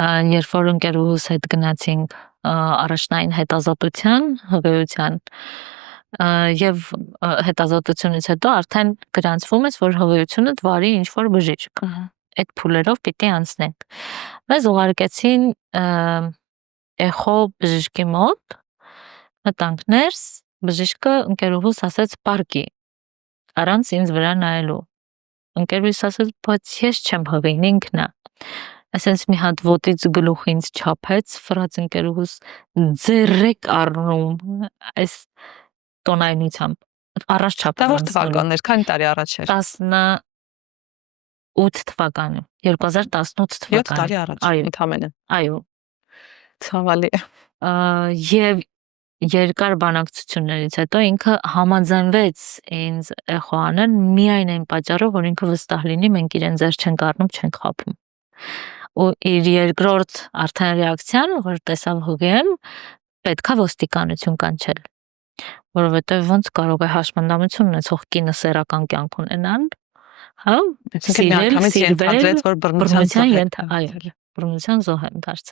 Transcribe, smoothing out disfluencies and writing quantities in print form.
երբ որ ընկերուհուս հետ գնացինք առաջնային հետազոտության, հղիության, եւ հետազոտությունից հետո արդեն գրանցվում է, որ հղիությունը դվարի ինչ-որ բժիշկ։ Այդ փուլերով պիտի անցնենք։ Մեզ ուղարկեցին էխո բժշկի մոտ, մտանք ներս, բժիշկը ընկերուհուս ասեց պարկի, առանց ինձ վրա նայելու։ Ընկերուհիս ասեց, բայց ես չեմ հղին, ինքն է։ Ասենց մի հատ ոտից գլուխ ինձ չափեց, ֆրած ընկերուհուս ձեռեք առնում, այս տոնայնությամբ առաջ Դա չափել։ որ թվականներ, քանի տարի առաջ էր։ 18 թվականը, 2018 7 թվականը։ տարի առաջ, ընդամենը։ Այո։ Ցավալի է։ Եվ երկար բանակցություններից հետո ինքը համաձայնվեց ինձ էխո անել միայն այն պատճառով, որ ինքը վստահ լինի, մենք իրեն ձեռ չենք առնում, չենք խաբում։ Ու իր երկրորդ արդեն ռեակցիան, որ տեսավ հղի եմ, պետքա ոստիկանություն կանչել, որովհետև ոնց կարող է հաշմանդամություն ունեցող կինը սեռական կյանք ունենալ, հա, Այսինքն միանգամից ենթադրեց, որ բռնության այո, բռնության զոհ եմ դարձել։